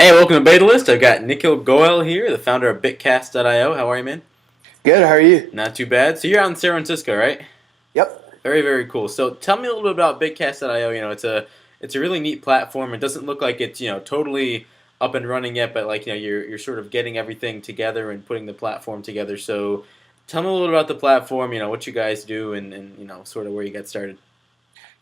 Hey, welcome to Beta List. I've got Nikhil Goel here, the founder of Bitcast.io. How are you, man? Good. How are you? Not too bad. So you're out in San Francisco, right? Yep. Very, very cool. So tell me a little bit about Bitcast.io. It's a really neat platform. It doesn't look like it's totally up and running yet, but you're sort of getting everything together and putting the platform together. So tell me a little bit about the platform. What you guys do, and sort of where you got started.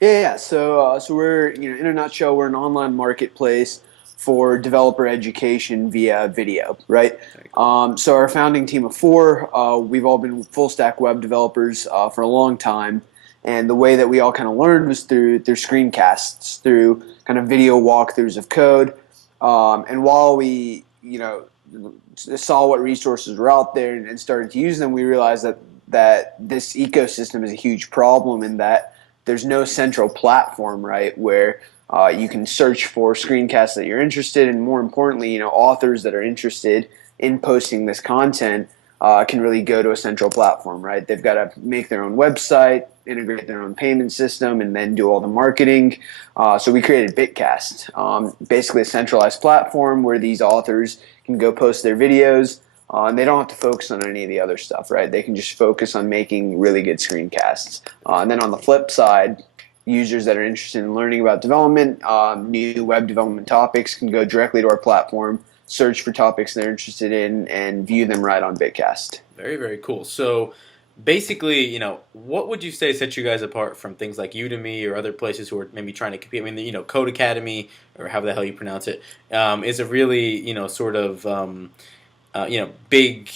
Yeah. So we're in a nutshell, we're an online marketplace for developer education via video, right? Very cool. So our founding team of four, we've all been full stack web developers for a long time, and the way that we all kind of learned was through screencasts, through kind of video walkthroughs of code. And while we saw what resources were out there and started to use them, we realized that this ecosystem is a huge problem in that there's no central platform, right, where you can search for screencasts that you're interested in. More importantly, authors that are interested in posting this content can really go to a central platform, right? They've got to make their own website, integrate their own payment system, and then do all the marketing. So we created Bitcast, basically a centralized platform where these authors can go post their videos. And they don't have to focus on any of the other stuff, right? They can just focus on making really good screencasts. And then on the flip side, users that are interested in learning about development, new web development topics can go directly to our platform, search for topics they're interested in, and view them right on Bitcast. Very, very cool. So basically, what would you say sets you guys apart from things like Udemy or other places who are maybe trying to compete? I mean, Code Academy, or however the hell you pronounce it, is a really, sort of, big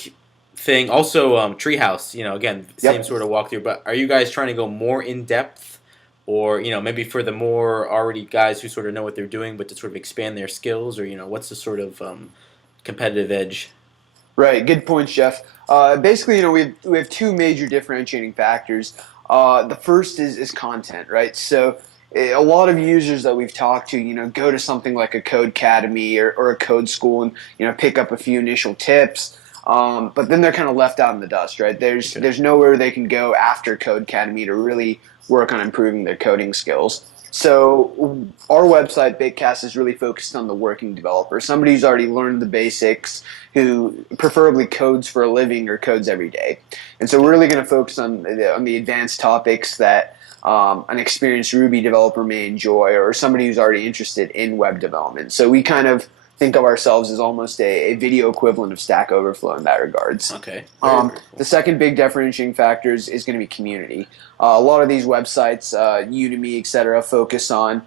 thing. Also, Treehouse, again, same Yep. sort of walkthrough. But are you guys trying to go more in depth, or maybe for the more already guys who sort of know what they're doing, but to sort of expand their skills, or what's the sort of competitive edge? Right, good points, Jeff. Basically, we have two major differentiating factors. The first is content, right? So a lot of users that we've talked to, go to something like a Code Academy or a code school and pick up a few initial tips. But then they're kind of left out in the dust, right? There's Okay. there's nowhere they can go after Code Academy to really work on improving their coding skills. So our website, Bitcast, is really focused on the working developer, somebody who's already learned the basics, who preferably codes for a living or codes every day. And so we're Okay. really going to focus on the advanced topics that an experienced Ruby developer may enjoy, or somebody who's already interested in web development. So we kind of think of ourselves as almost a video equivalent of Stack Overflow in that regards. Okay. Very, very The cool. second big differentiating factor is going to be community. A lot of these websites, Udemy, etc., focus on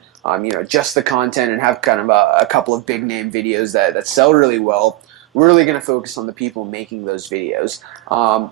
just the content and have kind of a couple of big name videos that sell really well. We're really going to focus on the people making those videos.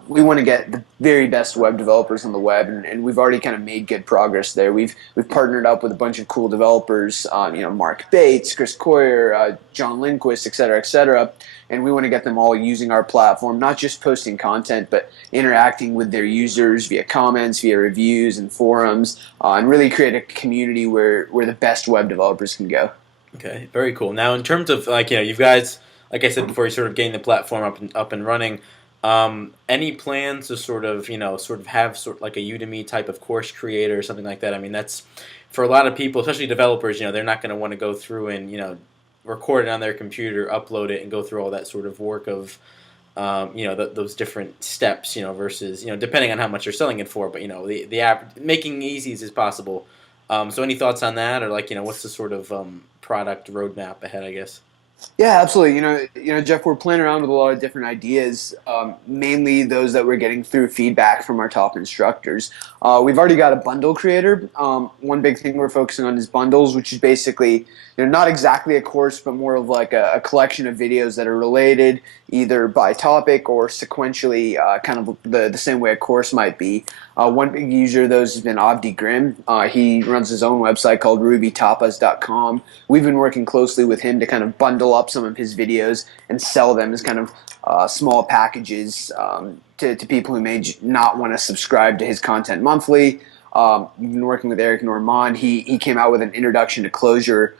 We want to get the very best web developers on the web, and we've already kind of made good progress there. We've partnered up with a bunch of cool developers, Mark Bates, Chris Coyer, John Lindquist, et cetera, and we want to get them all using our platform, not just posting content, but interacting with their users via comments, via reviews and forums, and really create a community where the best web developers can go. Okay, very cool. Now, in terms of you guys, like I said before, you sort of getting the platform up and running. Any plans to sort of have sort of like a Udemy type of course creator or something like that? I mean, that's for a lot of people, especially developers. They're not going to want to go through and record it on their computer, upload it, and go through all that sort of work of those different steps. Versus depending on how much you're selling it for. But the app making easy as possible. So any thoughts on that, or what's the sort of product roadmap ahead? I guess. Yeah, absolutely. Jeff, we're playing around with a lot of different ideas, mainly those that we're getting through feedback from our top instructors. We've already got a bundle creator. One big thing we're focusing on is bundles, which is basically, not exactly a course, but more of like a collection of videos that are related either by topic or sequentially, kind of the same way a course might be. One big user of those has been Avdi Grimm. He runs his own website called rubytapas.com. We've been working closely with him to kind of bundle up some of his videos and sell them as kind of small packages to people who may not want to subscribe to his content monthly. We've been working with Eric Normand. He came out with an introduction to Clojure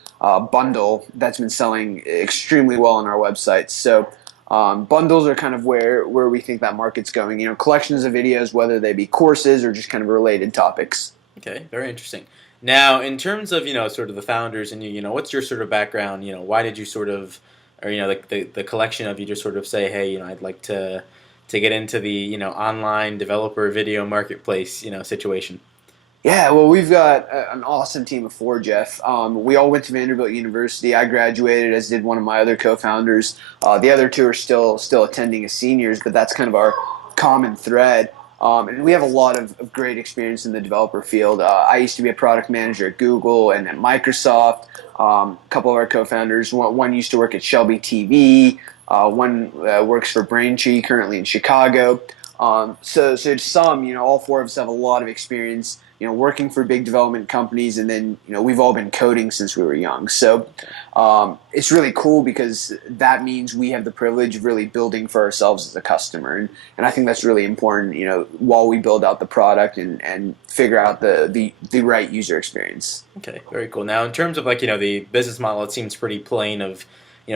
bundle that's been selling extremely well on our website. So bundles are kind of where we think that market's going. Collections of videos, whether they be courses or just kind of related topics. Okay, very interesting. Now, in terms of sort of the founders and what's your sort of background? Why did you sort of, or the collection of you just sort of say, hey, I'd like to get into the online developer video marketplace situation. Yeah, well, we've got an awesome team of four, Jeff. We all went to Vanderbilt University. I graduated, as did one of my other co-founders. The other two are still attending as seniors, but that's kind of our common thread. And we have a lot of great experience in the developer field. I used to be a product manager at Google and at Microsoft. A couple of our co-founders, one used to work at Shelby TV. One works for Braintree, currently in Chicago. So some, all four of us have a lot of experience, working for big development companies, and then, we've all been coding since we were young. So it's really cool because that means we have the privilege of really building for ourselves as a customer. And I think that's really important, while we build out the product and figure out the right user experience. Okay, very cool. Now, in terms of the business model, it seems pretty plain of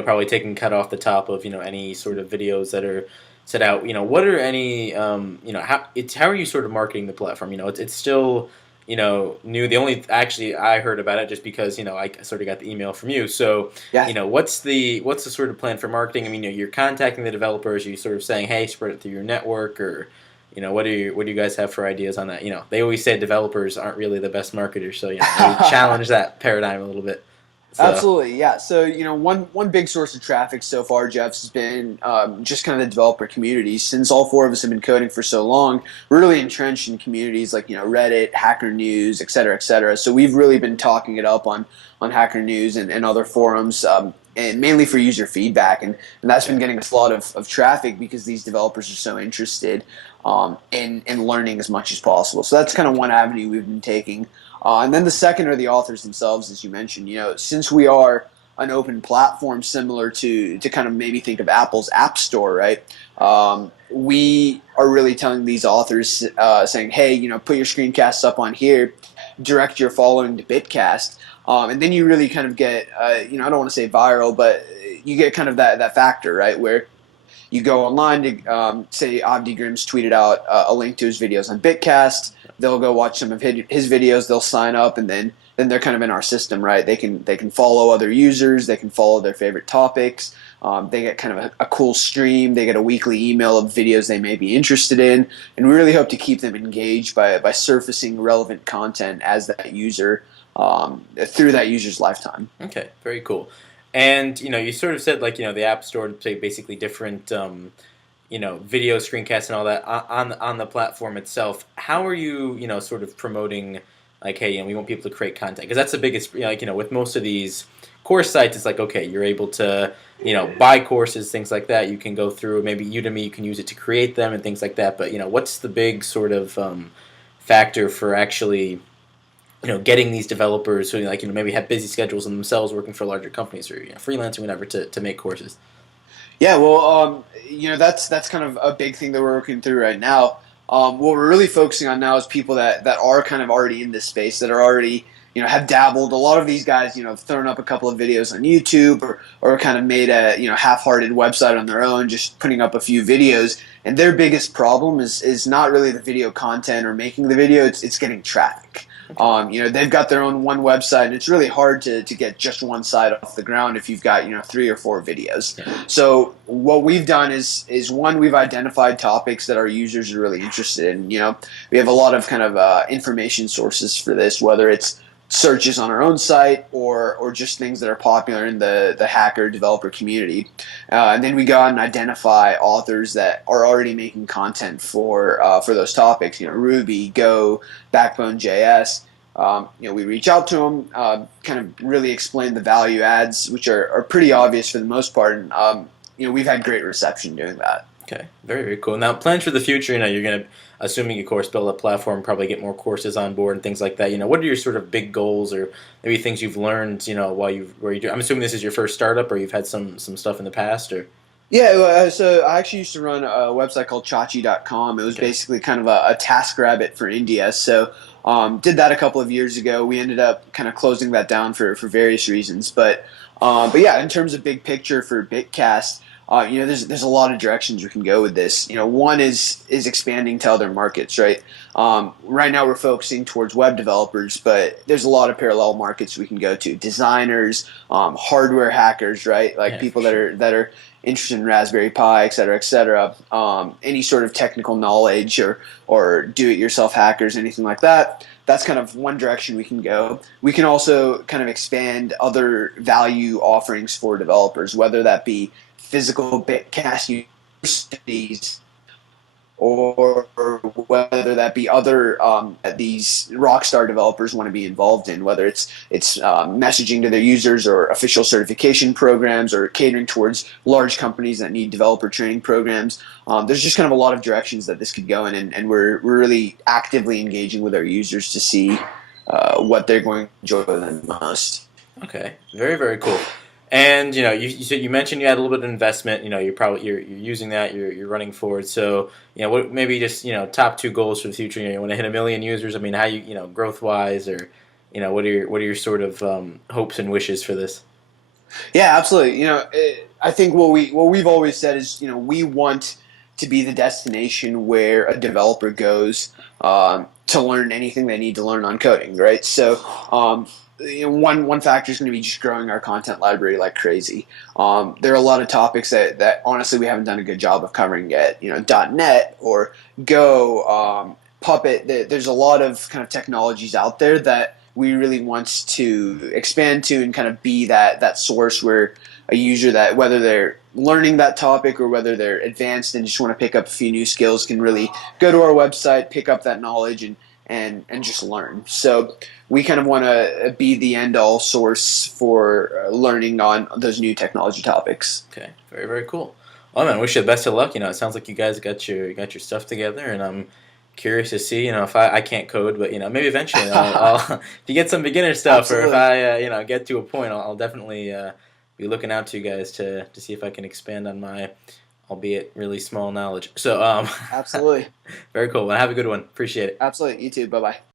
probably taking cut off the top of any sort of videos that are set out. What are any how are you sort of marketing the platform? It's still new. The only actually I heard about it just because I sort of got the email from you. So Yeah. what's the sort of plan for marketing? I mean, you're contacting the developers. Are you sort of saying, hey, spread it through your network, or what do you guys have for ideas on that? They always say developers aren't really the best marketers, so maybe challenge that paradigm a little bit. So Absolutely, yeah. So one big source of traffic so far, Jeff, has been just kind of the developer community. Since all four of us have been coding for so long, we're really entrenched in communities like Reddit, Hacker News, et cetera, et cetera. So we've really been talking it up on Hacker News and other forums, and mainly for user feedback, and that's been getting us a lot of traffic because these developers are so interested in learning as much as possible. So that's kind of one avenue we've been taking. And then the second are the authors themselves, as you mentioned. Since we are an open platform similar to kind of maybe think of Apple's App Store, right? We are really telling these authors, saying, hey, put your screencasts up on here, direct your following to Bitcast, and then you really kind of get, I don't want to say viral, but you get kind of that factor, right, where you go online to say Avdi Grimm's tweeted out a link to his videos on Bitcast. They'll go watch some of his videos. They'll sign up, and then they're kind of in our system, right? They can follow other users. They can follow their favorite topics. They get kind of a cool stream. They get a weekly email of videos they may be interested in, and we really hope to keep them engaged by surfacing relevant content as that user through that user's lifetime. okay, very cool. And you sort of said the App Store to say basically different video screencasts and all that on the platform itself. How are you sort of promoting hey, we want people to create content, because that's the biggest with most of these course sites, it's like, okay, you're able to buy courses, things like that. You can go through maybe Udemy, you can use it to create them and things like that. But what's the big sort of factor for actually getting these developers who maybe have busy schedules and themselves working for larger companies or freelancing, whatever, to make courses? Yeah, well, that's kind of a big thing that we're working through right now. What we're really focusing on now is people that are kind of already in this space, that are already have dabbled. A lot of these guys have thrown up a couple of videos on YouTube, or kind of made a half-hearted website on their own, just putting up a few videos. And their biggest problem is not really the video content or making the video; it's getting traffic. They've got their own one website, and it's really hard to get just one side off the ground if you've got 3 or 4 videos. Yeah. So what we've done is one, we've identified topics that our users are really interested in. We have a lot of kind of information sources for this, whether it's searches on our own site or just things that are popular in the hacker developer community. And then we go out and identify authors that are already making content for those topics, Ruby, Go, Backbone JS. We reach out to them, kind of really explain the value adds, which are pretty obvious for the most part. And, we've had great reception doing that. Okay, very, very cool. Now, plans for the future, you're going to, assuming, of course, build a platform, probably get more courses on board and things like that. What are your sort of big goals, or maybe things you've learned, while you do? I'm assuming this is your first startup, or you've had some stuff in the past, or? Yeah, so I actually used to run a website called Chachi.com. It was basically kind of a TaskRabbit for India. So did that a couple of years ago. We ended up kind of closing that down for various reasons. But yeah, in terms of big picture for Bitcast, there's a lot of directions we can go with this. One is expanding to other markets, right? Right now we're focusing towards web developers, but there's a lot of parallel markets we can go to. Designers, hardware hackers, right? Like Yeah, for people that sure. are interested in Raspberry Pi, et cetera, et cetera. Any sort of technical knowledge or do-it-yourself hackers, anything like that. That's kind of one direction we can go. We can also kind of expand other value offerings for developers, whether that be physical Bitcast universities or whether that be other these rockstar developers want to be involved in, whether it's messaging to their users or official certification programs or catering towards large companies that need developer training programs. There's just kind of a lot of directions that this could go in, and we're really actively engaging with our users to see what they're going to enjoy the most. Okay, very very cool. And you said you mentioned you had a little bit of investment. You're using that. You're running forward. So what maybe just top two goals for the future. You want to hit 1 million users. I mean, how growth wise, or what are your sort of hopes and wishes for this? Yeah, absolutely. I think what we've always said is, we want to be the destination where a developer goes to learn anything they need to learn on coding, right? So, one factor is going to be just growing our content library like crazy. There are a lot of topics that honestly we haven't done a good job of covering yet. .NET or Go, Puppet. There's a lot of kind of technologies out there that we really want to expand to and kind of be that source where a user, that whether they're learning that topic or whether they're advanced and just want to pick up a few new skills, can really go to our website, pick up that knowledge, and just learn. So we kind of want to be the end all source for learning on those new technology topics. Okay, very very cool. Well, man, wish you the best of luck. It sounds like you guys got your stuff together, and I'm curious to see. If I can't code, but maybe eventually I'll if you get some beginner stuff, or if Absolutely. I get to a point, I'll definitely be looking out to you guys to see if I can expand on my, albeit really small knowledge. So Absolutely. very cool. Well, have a good one. Appreciate it. Absolutely. You too. Bye bye.